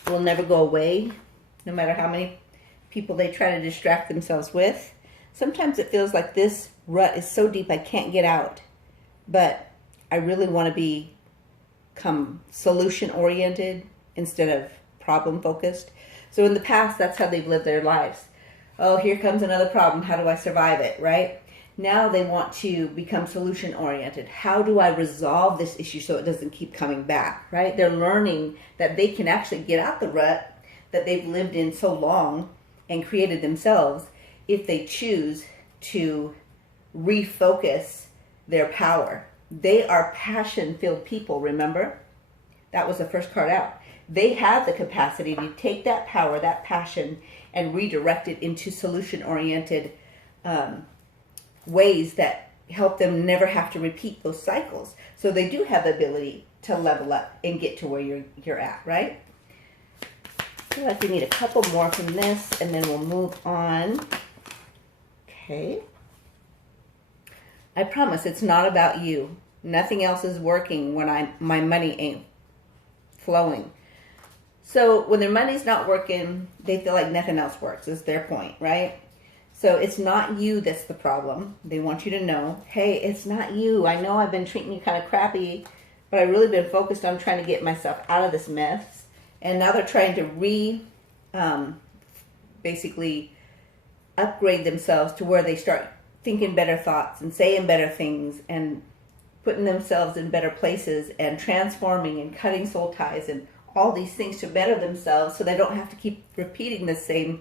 It will never go away, no matter how many people they try to distract themselves with. Sometimes it feels like this rut is so deep I can't get out. But I really want to become solution-oriented instead of problem-focused. So in the past, that's how they've lived their lives. Oh, here comes another problem. How do I survive it, right? Now they want to become solution-oriented. How do I resolve this issue so it doesn't keep coming back, right? They're learning that they can actually get out the rut that they've lived in so long and created themselves if they choose to refocus their power. They are passion-filled people, remember? That was the first card out. They have the capacity to take that power, that passion, and redirect it into solution-oriented ways that help them never have to repeat those cycles. So they do have the ability to level up and get to where you're at, right? I feel like we need a couple more from this, and then we'll move on. Okay. I promise it's not about you. Nothing else is working when my money ain't flowing. So when their money's not working, they feel like nothing else works, is their point, right? So it's not you that's the problem. They want you to know, hey, it's not you. I know I've been treating you kind of crappy, but I've really been focused on trying to get myself out of this mess. And now they're trying to basically upgrade themselves to where they start thinking better thoughts and saying better things and putting themselves in better places and transforming and cutting soul ties and all these things to better themselves so they don't have to keep repeating the same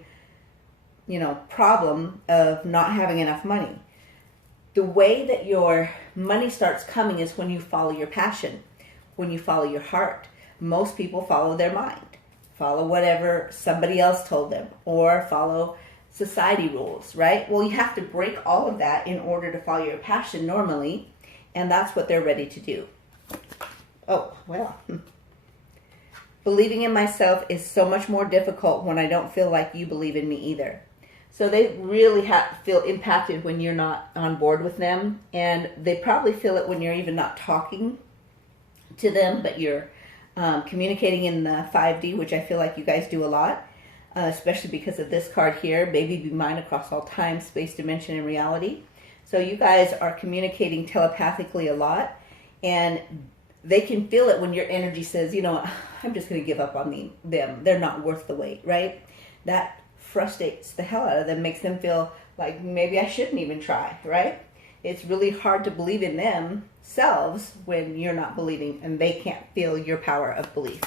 problem of not having enough money. The way that your money starts coming is when you follow your passion, when you follow your heart. Most people follow their mind, follow whatever somebody else told them, or follow society rules, right? Well, you have to break all of that in order to follow your passion normally, and that's what they're ready to do. Oh, well. Believing in myself is so much more difficult when I don't feel like you believe in me either. So they really feel impacted when you're not on board with them, and they probably feel it when you're even not talking to them, but you're communicating in the 5D, which I feel like you guys do a lot, especially because of this card here, Baby Be Mine across all time, space, dimension, and reality. So you guys are communicating telepathically a lot, and they can feel it when your energy says, I'm just going to give up on them. They're not worth the wait, right? That frustrates the hell out of them, makes them feel like maybe I shouldn't even try, right? It's really hard to believe in themselves when you're not believing and they can't feel your power of belief.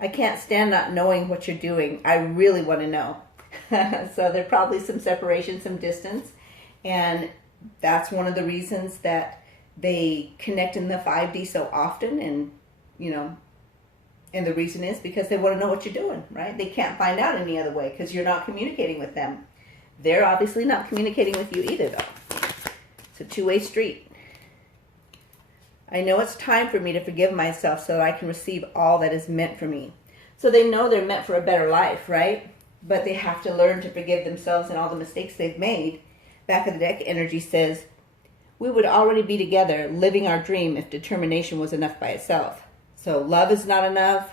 I can't stand not knowing what you're doing. I really want to know. So there's probably some separation, some distance, and that's one of the reasons that they connect in the 5D so often, and and the reason is because they want to know what you're doing, right? They can't find out any other way because you're not communicating with them. They're obviously not communicating with you either, though. It's a two-way street. I know it's time for me to forgive myself so that I can receive all that is meant for me. So they know they're meant for a better life, right? But they have to learn to forgive themselves and all the mistakes they've made. Back of the deck energy says, we would already be together living our dream if determination was enough by itself. So love is not enough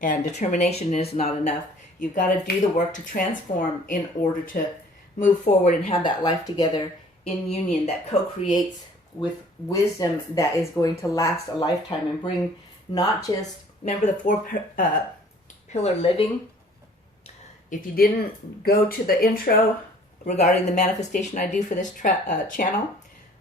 and determination is not enough. You've got to do the work to transform in order to move forward and have that life together in union that co-creates with wisdom that is going to last a lifetime and bring not just, remember the 4 pillar living? If you didn't go to the intro regarding the manifestation I do for this channel,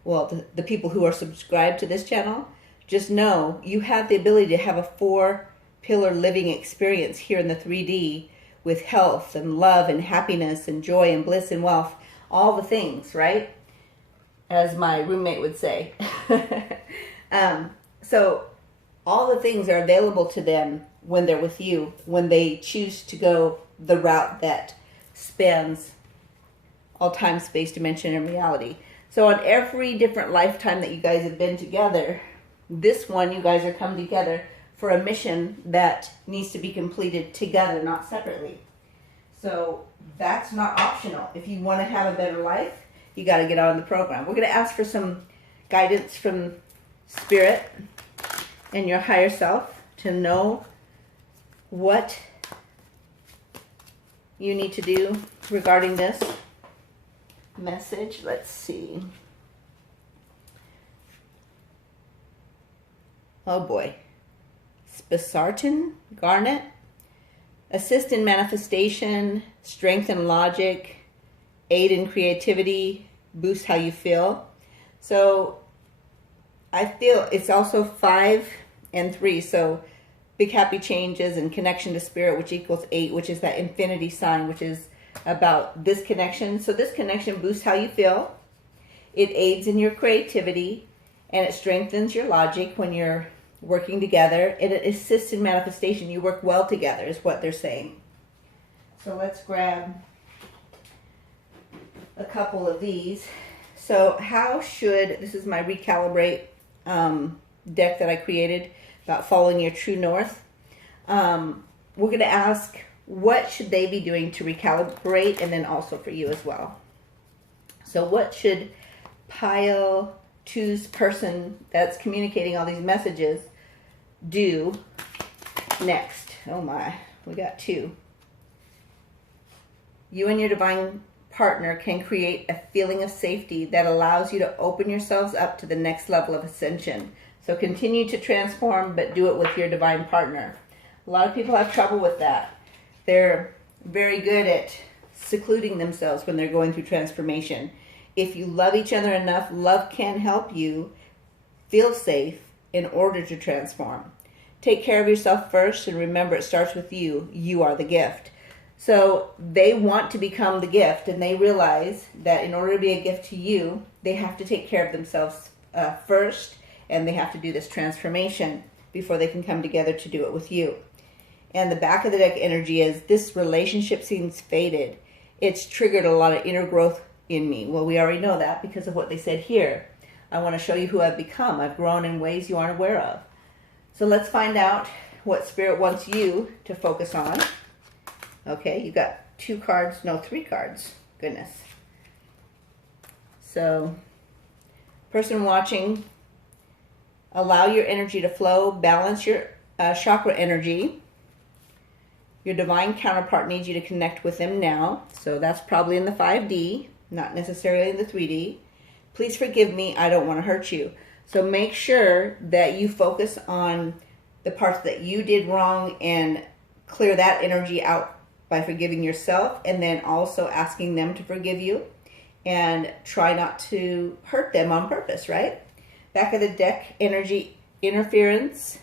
well, the people who are subscribed to this channel, just know you have the ability to have a 4 pillar living experience here in the 3D with health and love and happiness and joy and bliss and wealth, all the things, right? As my roommate would say. So all the things are available to them when they're with you, when they choose to go the route that spans all time, space, dimension, and reality. So on every different lifetime that you guys have been together, this one you guys are coming together for a mission that needs to be completed together, not separately. So that's not optional. If you want to have a better life, you got to get on the program. We're going to ask for some guidance from Spirit and your higher self to know what you need to do regarding this message. Let's see. Oh boy. Spessarton, Garnet. Assist in manifestation, strengthen logic, aid in creativity, boost how you feel. So I feel it's also 5 and 3. So big happy changes and connection to spirit, which equals 8, which is that infinity sign, which is about this connection. So this connection boosts how you feel. It aids in your creativity, and it strengthens your logic when you're working together, and it assists in manifestation. You work well together is what they're saying. So let's grab a couple of these. So how should, this is my ReCalibrate deck that I created about following your true north. We're going to ask, what should they be doing to recalibrate, and then also for you as well. So what should pile 2's person that's communicating all these messages do next? Oh my, we got 2. You and your divine partner can create a feeling of safety that allows you to open yourselves up to the next level of ascension. So continue to transform, but do it with your divine partner. A lot of people have trouble with that. They're very good at secluding themselves when they're going through transformation. If you love each other enough, love can help you feel safe in order to transform. Take care of yourself first, and remember, it starts with you. You are the gift. So they want to become the gift, and they realize that in order to be a gift to you, they have to take care of themselves first, and they have to do this transformation before they can come together to do it with you. And the back of the deck energy is, this relationship seems faded. It's triggered a lot of inner growth in me. Well, we already know that because of what they said here. I want to show you who I've become. I've grown in ways you aren't aware of. So let's find out what Spirit wants you to focus on. Okay, you got 2 cards, no, 3 cards. Goodness. So, person watching, allow your energy to flow, balance your chakra energy. Your divine counterpart needs you to connect with them now. So that's probably in the 5D, not necessarily in the 3D. Please forgive me, I don't want to hurt you. So make sure that you focus on the parts that you did wrong and clear that energy out by forgiving yourself, and then also asking them to forgive you. And try not to hurt them on purpose, right? Back of the deck energy, interference.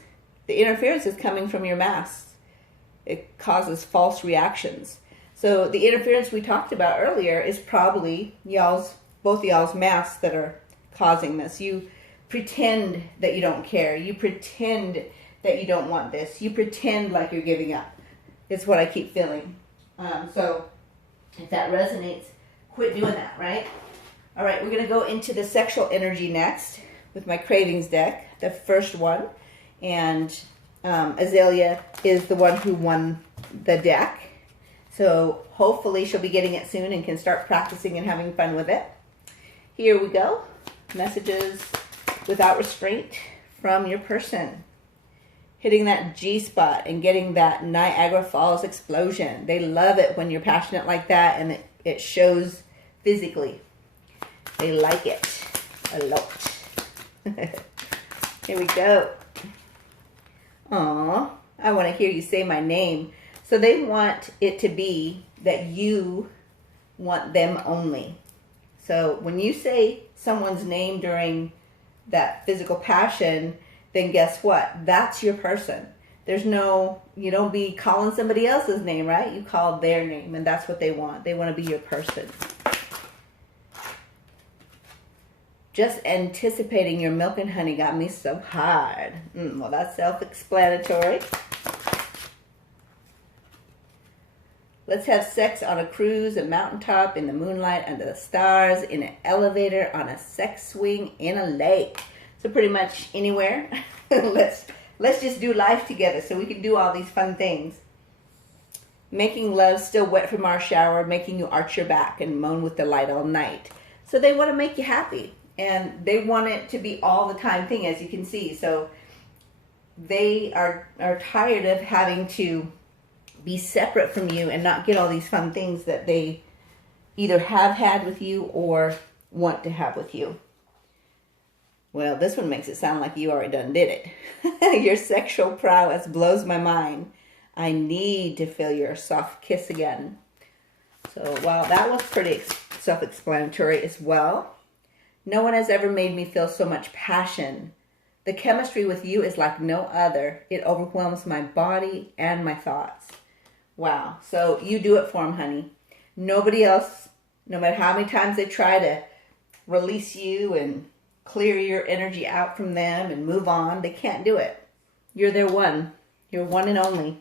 The interference is coming from your masks. It causes false reactions. So the interference we talked about earlier is probably both y'all's masks that are causing this. You pretend that you don't care. You pretend that you don't want this. You pretend like you're giving up. It's what I keep feeling. So if that resonates, quit doing that, right? All right, we're going to go into the sexual energy next with my Cravings deck, the first one. And Azalea is the one who won the deck. So hopefully she'll be getting it soon and can start practicing and having fun with it. Here we go. Messages without restraint from your person. Hitting that G-spot and getting that Niagara Falls explosion. They love it when you're passionate like that, and it shows physically. They like it a lot. Here we go. Aw, I want to hear you say my name. So they want it to be that you want them only. So when you say someone's name during that physical passion, then guess what? That's your person. There's no, you don't be calling somebody else's name, right? You call their name, and that's what they want. They want to be your person. Just anticipating your milk and honey got me so hard. Well, that's self-explanatory. Let's have sex on a cruise, a mountaintop, in the moonlight, under the stars, in an elevator, on a sex swing, in a lake. So pretty much anywhere. Let's just do life together so we can do all these fun things. Making love still wet from our shower, making you arch your back and moan with delight all night. So they want to make you happy. And they want it to be all the time thing, as you can see. So they are tired of having to be separate from you and not get all these fun things that they either have had with you or want to have with you. Well, this one makes it sound like you already done did it. Your sexual prowess blows my mind. I need to feel your soft kiss again. So, well, that was pretty self-explanatory as well. No one has ever made me feel so much passion. The chemistry with you is like no other. It overwhelms my body and my thoughts. Wow. So you do it for them, honey. Nobody else, no matter how many times they try to release you and clear your energy out from them and move on, they can't do it. You're their one. You're one and only.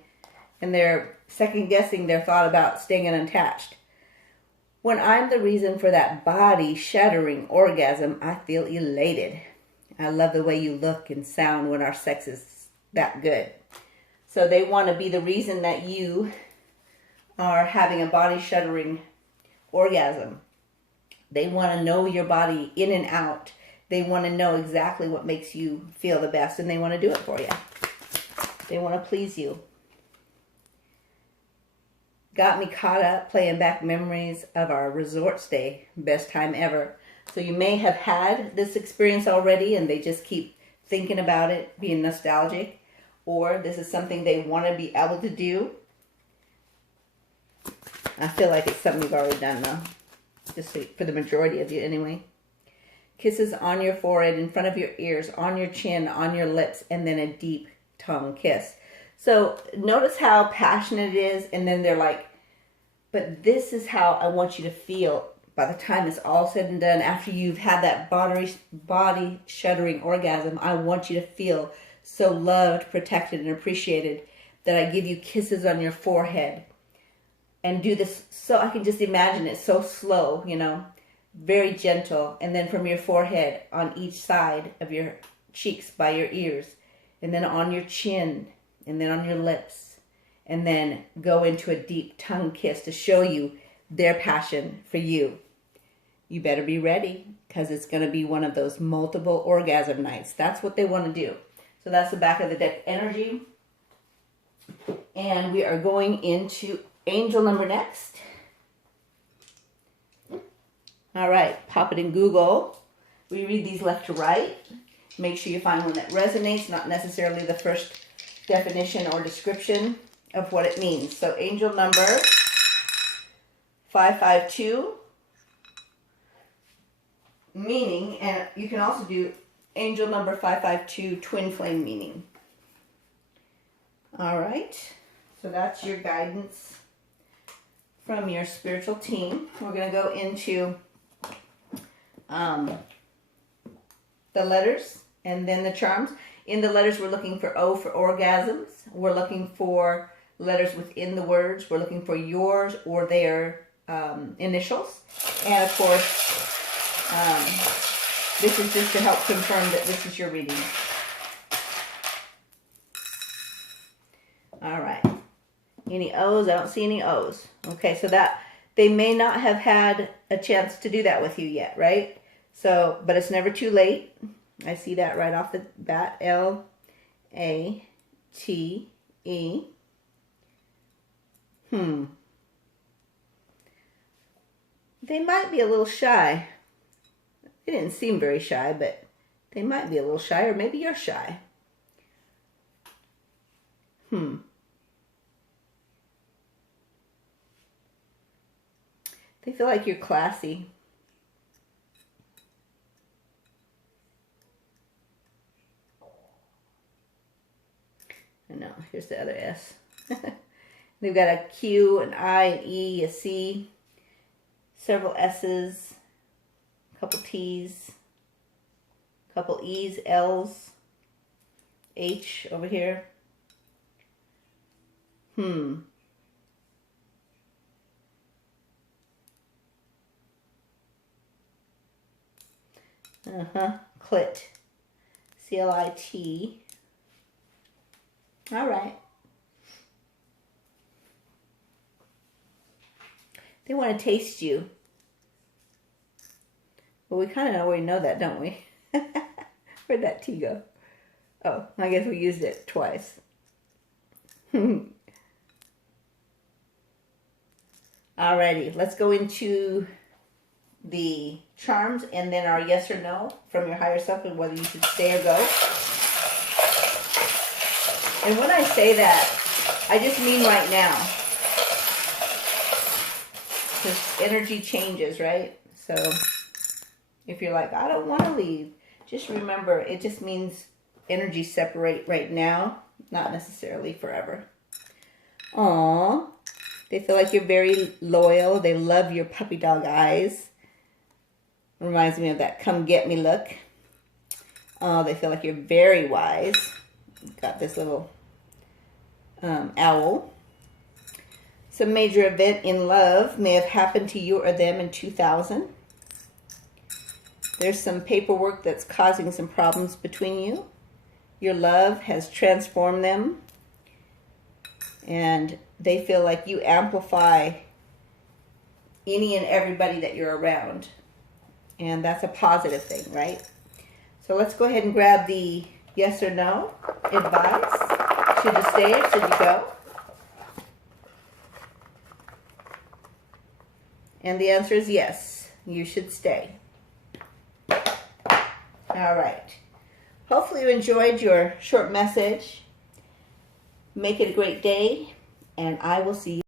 And they're second-guessing their thought about staying unattached. When I'm the reason for that body-shattering orgasm, I feel elated. I love the way you look and sound when our sex is that good. So they want to be the reason that you are having a body-shattering orgasm. They want to know your body in and out. They want to know exactly what makes you feel the best, and they want to do it for you. They want to please you. Got me caught up playing back memories of our resort stay. Best time ever. So you may have had this experience already and they just keep thinking about it, being nostalgic. Or this is something they want to be able to do. I feel like it's something you've already done though. Just for the majority of you anyway. Kisses on your forehead, in front of your ears, on your chin, on your lips, and then a deep tongue kiss. So notice how passionate it is, and then they're like, but this is how I want you to feel by the time it's all said and done. After you've had that body-shuddering orgasm, I want you to feel so loved, protected, and appreciated that I give you kisses on your forehead. And do this, so I can just imagine it so slow, you know, very gentle. And then from your forehead on each side of your cheeks by your ears, and then on your chin, and then on your lips, and then go into a deep tongue kiss to show you their passion for you. You better be ready, because it's going to be one of those multiple orgasm nights. That's what they want to do. So that's the back of the deck energy. And we are going into angel number next. All right, pop it in Google. We read these left to right. Make sure you find one that resonates, not necessarily the first definition or description of what it means. So angel number 552, meaning, and you can also do angel number 552 twin flame meaning. All right, so that's your guidance from your spiritual team. We're going to go into the letters and then the charms. In the letters, we're looking for O for orgasms. We're looking for letters within the words. We're looking for yours or their initials. And of course, this is just to help confirm that this is your reading. All right. Any O's? I don't see any O's. Okay, so that they may not have had a chance to do that with you yet, right? So, but it's never too late. I see that right off the bat. L-A-T-E. They might be a little shy. They didn't seem very shy, but they might be a little shy, or maybe you're shy. They feel like you're classy. I know, here's the other S. They've got a Q, an I, an E, a C, several S's, a couple T's. Couple E's, L's, H over here. Clit. C-L-I-T. All right. They want to taste you. Well, we kind of already know that, don't we? Where'd that T go? Oh, I guess we used it twice. Alrighty, let's go into the charms and then our yes or no from your higher self and whether you should stay or go. And when I say that, I just mean right now. Because energy changes, right? So if you're like, I don't want to leave, just remember, it just means energy separate right now, not necessarily forever. Aww. They feel like you're very loyal. They love your puppy dog eyes. Reminds me of that come get me look. Oh, they feel like you're very wise. Got this little owl. Some major event in love may have happened to you or them in 2000. There's some paperwork that's causing some problems between you. Your love has transformed them. And they feel like you amplify any and everybody that you're around. And that's a positive thing, right? So let's go ahead and grab the yes or no advice. Should you stay or should you go? And the answer is yes, you should stay. All right. Hopefully you enjoyed your short message. Make it a great day, and I will see you.